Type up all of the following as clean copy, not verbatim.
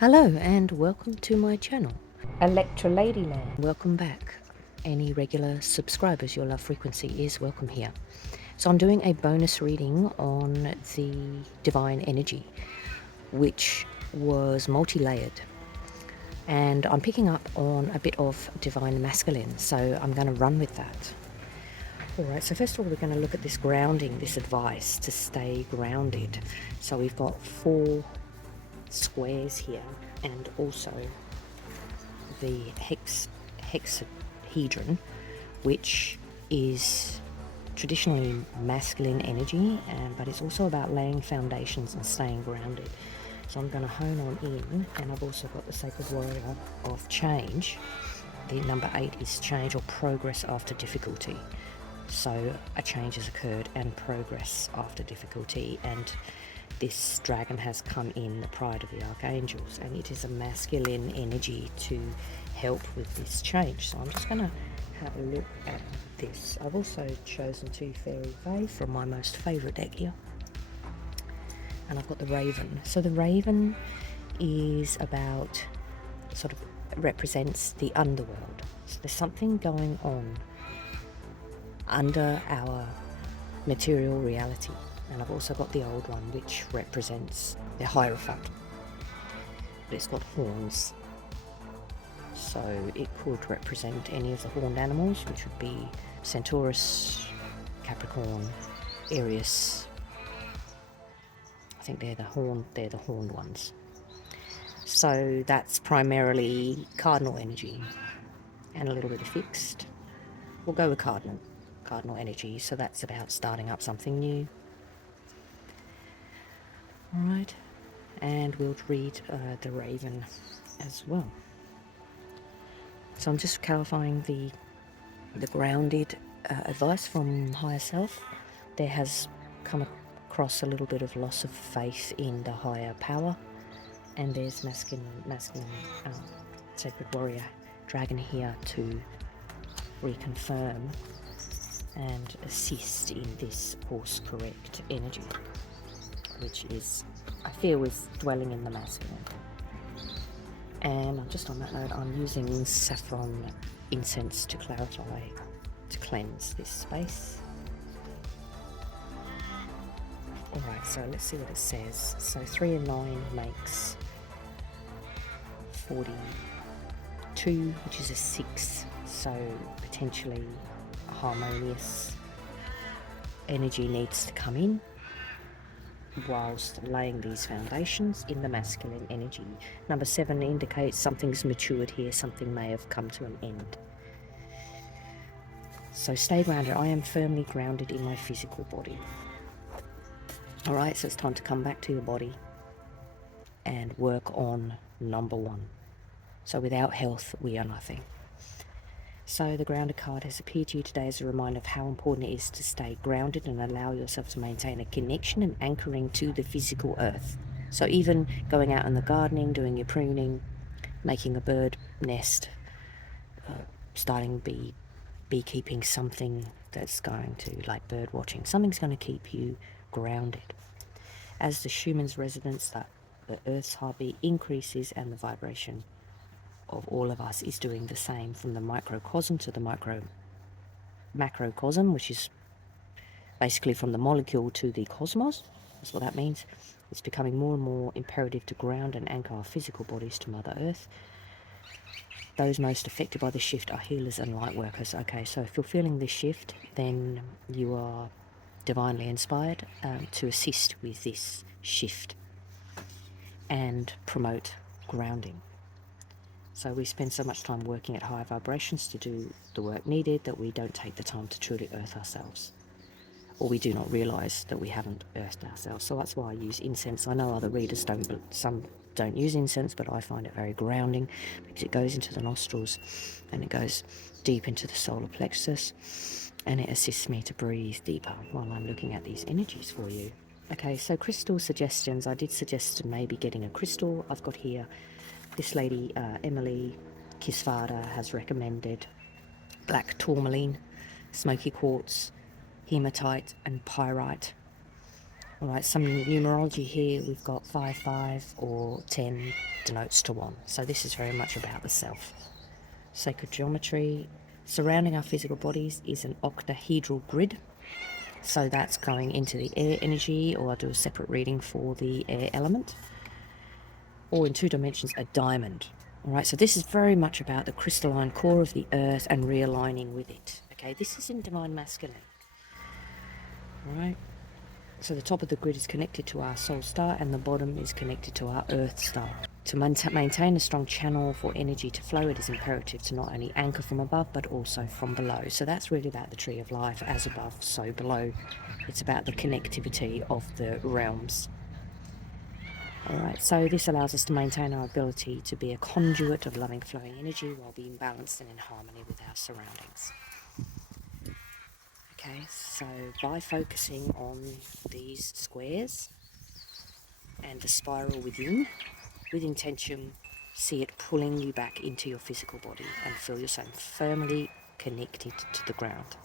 Hello and welcome to my channel. Electra Ladyland. Welcome back. Any regular subscribers, your love frequency is welcome here. So I'm doing a bonus reading on the divine energy, which was multi-layered. And I'm picking up on a bit of divine masculine, so I'm going to run with that. Alright, so first of all we're going to look at this grounding, this advice to stay grounded. So we've got 4 squares here and also the hexahedron, which is traditionally masculine energy, but it's also about laying foundations and staying grounded. So I'm going to hone on in, and I've also got the sacred warrior of change. The number 8 is change or progress after difficulty. So a change has occurred and progress after difficulty, and this dragon has come in prior to the archangels, and it is a masculine energy to help with this change. So I'm just going to have a look at this. I've also chosen 2 fairy fae from my most favourite deck here, and I've got the raven. So the raven is about, sort of represents the underworld. So there's something going on under our material reality. And I've also got the old one, which represents the Hierophant, but it's got horns. So it could represent any of the horned animals, which would be Centaurus, Capricorn, Aries. I think they're the horned ones. So that's primarily cardinal energy and a little bit of fixed. We'll go with cardinal energy. So that's about starting up something new. Alright, and we'll read the raven as well. So I'm just clarifying the grounded advice from higher self. There has come across a little bit of loss of faith in the higher power, and there's masculine sacred warrior dragon here to reconfirm and assist in this course correct energy, which is, I feel, is dwelling in the masculine. And just on that note, I'm using saffron incense to clarify, to cleanse this space. Alright, so let's see what it says. So 3 and 9 makes 42, which is a 6. So potentially a harmonious energy needs to come in whilst laying these foundations in the masculine energy. Number 7 indicates something's matured here, something may have come to an end. So stay grounded. I am firmly grounded in my physical body. Alright, so it's time to come back to your body and work on number 1. So without health, we are nothing. So the grounded card has appeared to you today as a reminder of how important it is to stay grounded and allow yourself to maintain a connection and anchoring to the physical earth. So even going out in the gardening, doing your pruning, making a bird nest, starting beekeeping, something that's going to, like bird watching, something's going to keep you grounded. As the Schumann's resonance, that the earth's heartbeat increases and the vibration of all of us is doing the same, from the microcosm to the macrocosm, which is basically from the molecule to the cosmos. That's what that means. It's becoming more and more imperative to ground and anchor our physical bodies to Mother Earth. Those most affected by the shift are healers and light workers. Okay, so if you're feeling this shift, then you are divinely inspired to assist with this shift and promote grounding. So we spend so much time working at higher vibrations to do the work needed that we don't take the time to truly earth ourselves, or we do not realise that we haven't earthed ourselves. So that's why I use incense. I know other readers don't, but some don't use incense, but I find it very grounding because it goes into the nostrils and it goes deep into the solar plexus, and it assists me to breathe deeper while I'm looking at these energies for you. Okay, so crystal suggestions. I did suggest maybe getting a crystal. I've got here, this lady, Emily Kisvada, has recommended black tourmaline, smoky quartz, hematite and pyrite. All right, some numerology here, we've got 5, or 10 denotes to 1. So this is very much about the self. Sacred geometry surrounding our physical bodies is an octahedral grid. So that's going into the air energy, or I'll do a separate reading for the air element. Or in 2 dimensions, a diamond. All right, so this is very much about the crystalline core of the earth and realigning with it. Okay, this is in divine masculine. All right, so the top of the grid is connected to our soul star and the bottom is connected to our earth star. To maintain a strong channel for energy to flow, it is imperative to not only anchor from above but also from below. So that's really about the tree of life, as above, so below. It's about the connectivity of the realms. Alright, so this allows us to maintain our ability to be a conduit of loving flowing energy while being balanced and in harmony with our surroundings. Okay, so by focusing on these squares and the spiral within, with intention, see it pulling you back into your physical body and feel yourself firmly connected to the ground.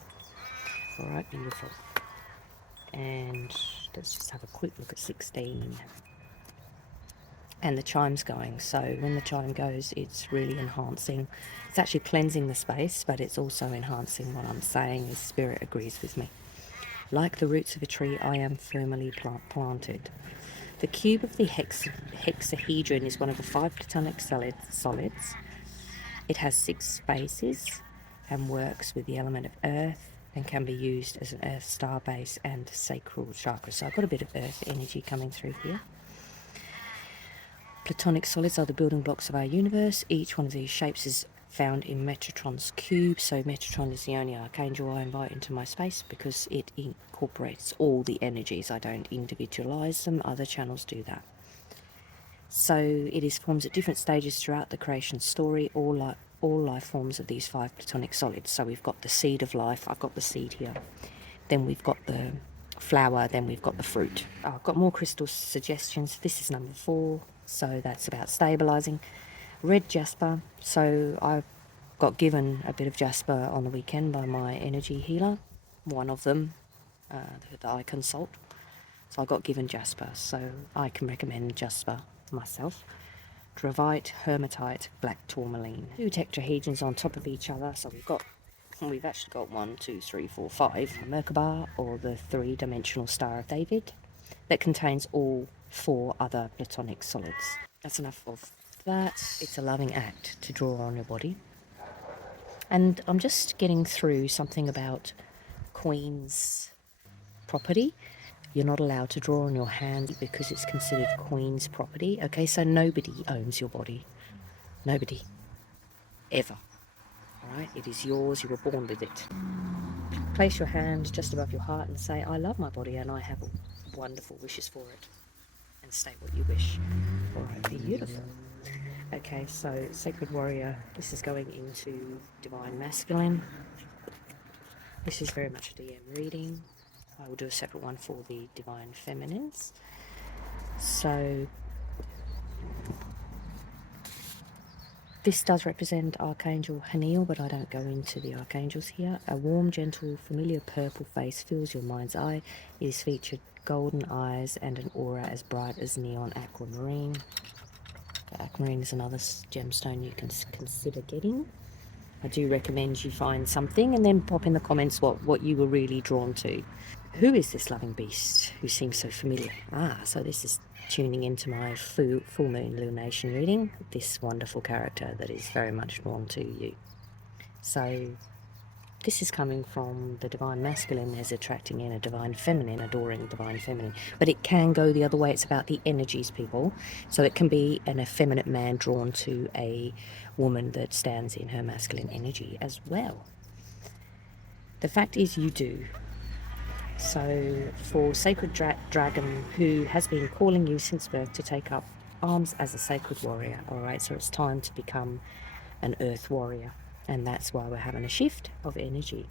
Alright, beautiful. And let's just have a quick look at 16. And the chime's going, so when the chime goes, it's really enhancing. It's actually cleansing the space, but it's also enhancing what I'm saying, as spirit agrees with me. Like the roots of a tree, I am firmly planted. The cube of the hexahedron is one of the 5 platonic solids. It has 6 faces and works with the element of earth and can be used as an earth star base and sacral chakra. So I've got a bit of earth energy coming through here. Platonic solids are the building blocks of our universe. Each one of these shapes is found in Metatron's cube. So Metatron is the only archangel I invite into my space because it incorporates all the energies. I don't individualize them. Other channels do that. So it forms at different stages throughout the creation story. All life forms of these 5 platonic solids. So we've got the seed of life. I've got the seed here. Then we've got the flower. Then we've got the fruit. I've got more crystal suggestions. This is number 4. So that's about stabilizing. Red jasper. So I got given a bit of jasper on the weekend by my energy healer, one of them that I consult. So I got given jasper. So I can recommend jasper myself. Dravite, hematite, black tourmaline. 2 tetrahedrons on top of each other. So we've actually got 1, 2, 3, 4, 5. Merkaba, or the 3-dimensional Star of David, that contains all 4 other platonic solids. That's enough of that. It's a loving act to draw on your body. And I'm just getting through something about Queen's property. You're not allowed to draw on your hand because it's considered Queen's property. Okay, so nobody owns your body. Nobody. Ever. Alright, it is yours. You were born with it. Place your hand just above your heart and say, I love my body and I have wonderful wishes for it. And state what you wish. Alright, beautiful. Okay, so Sacred Warrior, this is going into Divine Masculine. This is very much a DM reading. I will do a separate one for the Divine Feminines. So this does represent Archangel Haniel, but I don't go into the archangels here. A warm, gentle, familiar purple face fills your mind's eye. It is featured golden eyes and an aura as bright as neon aquamarine. Aquamarine is another gemstone you can consider getting. I do recommend you find something and then pop in the comments what you were really drawn to. Who is this loving beast who seems so familiar? So this is tuning into my full moon illumination reading. This wonderful character that is very much drawn to you. So this is coming from the divine masculine as attracting in a divine feminine, adoring divine feminine. But it can go the other way. It's about the energies, people. So it can be an effeminate man drawn to a woman that stands in her masculine energy as well. The fact is you do. So for Sacred Dragon, who has been calling you since birth to take up arms as a sacred warrior, alright, so it's time to become an earth warrior. And that's why we're having a shift of energy.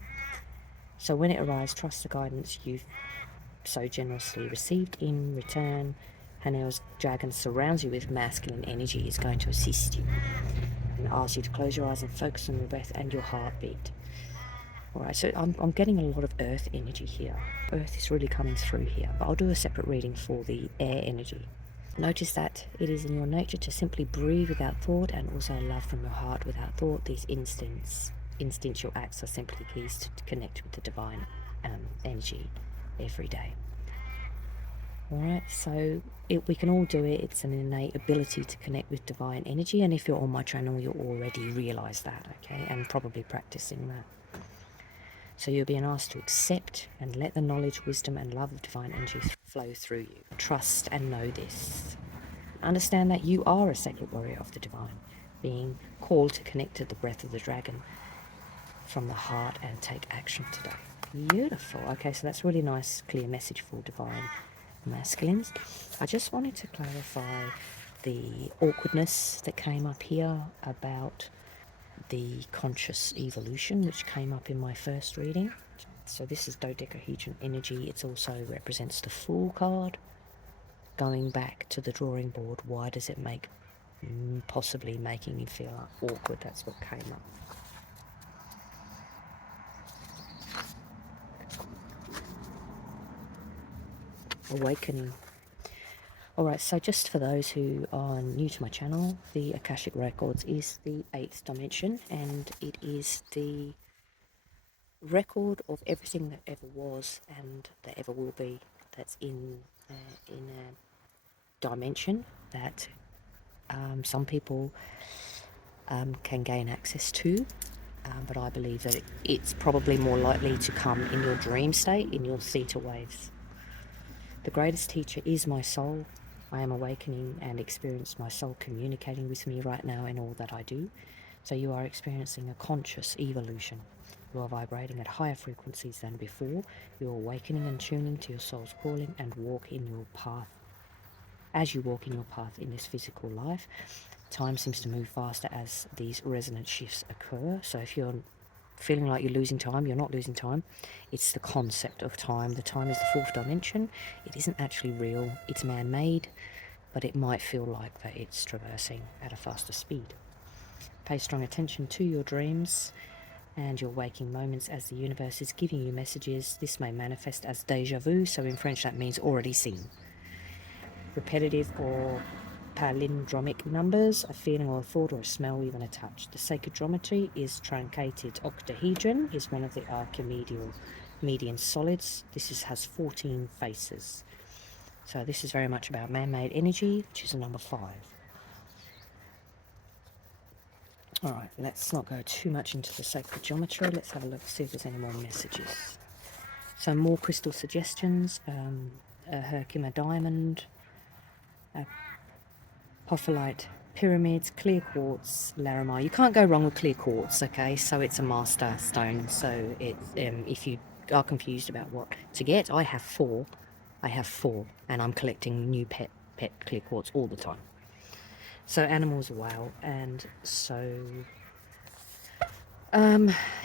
So when it arrives, trust the guidance you've so generously received in return. Haniel's dragon surrounds you with masculine energy, is going to assist you and asks you to close your eyes and focus on your breath and your heartbeat. Alright, so I'm getting a lot of earth energy here. Earth is really coming through here, but I'll do a separate reading for the air energy. Notice that it is in your nature to simply breathe without thought and also love from your heart without thought. These instinctual acts are simply keys to connect with the divine energy every day. Alright, so we can all do it. It's an innate ability to connect with divine energy, and if you're on my channel, you'll already realise that, okay, and probably practicing that. So you're being asked to accept and let the knowledge, wisdom, and love of divine energy flow through you. Trust and know this. Understand that you are a sacred warrior of the divine, being called to connect to the breath of the dragon from the heart and take action today. Beautiful. Okay, so that's a really nice, clear message for divine masculines. I just wanted to clarify the awkwardness that came up here about the conscious evolution, which came up in my first reading. So this is dodecahedron energy. It also represents the Fool card. Going back to the drawing board, why does it make possibly making me feel awkward? That's what came up. Awakening. Alright, so just for those who are new to my channel, the Akashic Records is the 8th dimension, and it is the record of everything that ever was and that ever will be, that's in a dimension that some people can gain access to, but I believe that it's probably more likely to come in your dream state, in your theta waves. The greatest teacher is my soul. I am awakening and experience my soul communicating with me right now in all that I do. So you are experiencing a conscious evolution. You are vibrating at higher frequencies than before. You are awakening and tuning to your soul's calling and walk in your path. As you walk in your path in this physical life, time seems to move faster as these resonant shifts occur. So if you're feeling like you're losing time, you're not losing time. It's the concept of time. The time is the 4th dimension. It isn't actually real. It's man-made, but it might feel like that it's traversing at a faster speed. Pay strong attention to your dreams and your waking moments as the universe is giving you messages. This may manifest as déjà vu, so in French that means already seen. Repetitive or palindromic numbers, a feeling or a thought or a smell, even a touch. The sacred geometry is truncated octahedron, is one of the Archimedean solids. This has 14 faces. So this is very much about man-made energy, which is a number 5. Alright, let's not go too much into the sacred geometry. Let's have a look, see if there's any more messages. So more crystal suggestions, a Herkimer diamond, Apophyllite pyramids, clear quartz, larimar. You can't go wrong with clear quartz, okay? So it's a master stone. So it, if you are confused about what to get, I have 4. And I'm collecting new pet clear quartz all the time. So animals are well, and so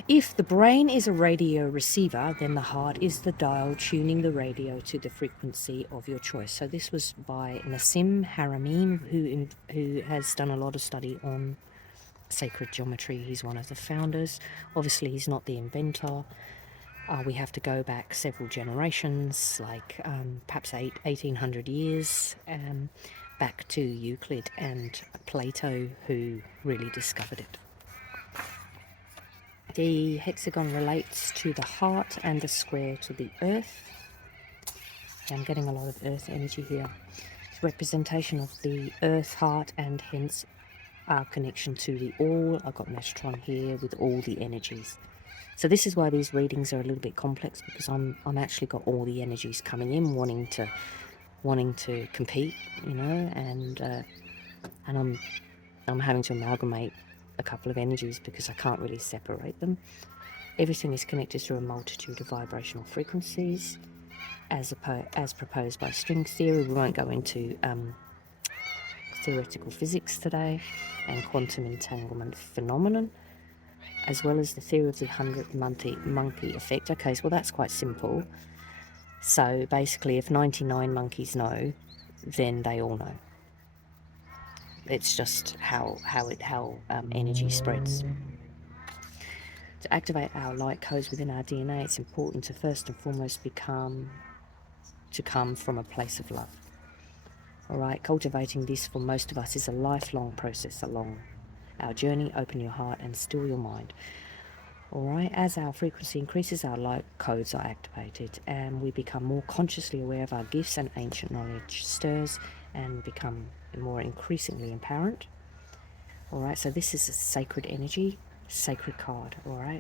if the brain is a radio receiver, then the heart is the dial tuning the radio to the frequency of your choice. So this was by Nassim Haramein, who has done a lot of study on sacred geometry. He's one of the founders. Obviously, he's not the inventor. We have to go back several generations, like perhaps 1800 years, back to Euclid and Plato, who really discovered it. The hexagon relates to the heart and the square to the earth. I'm getting a lot of earth energy here. It's representation of the earth heart and hence our connection to the all. I've got Mestron here with all the energies. So this is why these readings are a little bit complex, because I'm actually got all the energies coming in, wanting to compete, you know, and I'm having to amalgamate a couple of energies because I can't really separate them. Everything is connected through a multitude of vibrational frequencies as proposed by string theory. We won't go into theoretical physics today, and quantum entanglement phenomenon, as well as the theory of the 100 monkey effect. Okay, so well, that's quite simple. So basically, if 99 monkeys know, then they all know. It's just how energy spreads. To activate our light codes within our DNA, it's important to first and foremost come from a place of love. Alright, cultivating this for most of us is a lifelong process along our journey. Open your heart and still your mind. Alright, as our frequency increases, our light codes are activated and we become more consciously aware of our gifts, and ancient knowledge stirs and become more increasingly empowered. Alright, so this is a sacred energy, sacred card. Alright.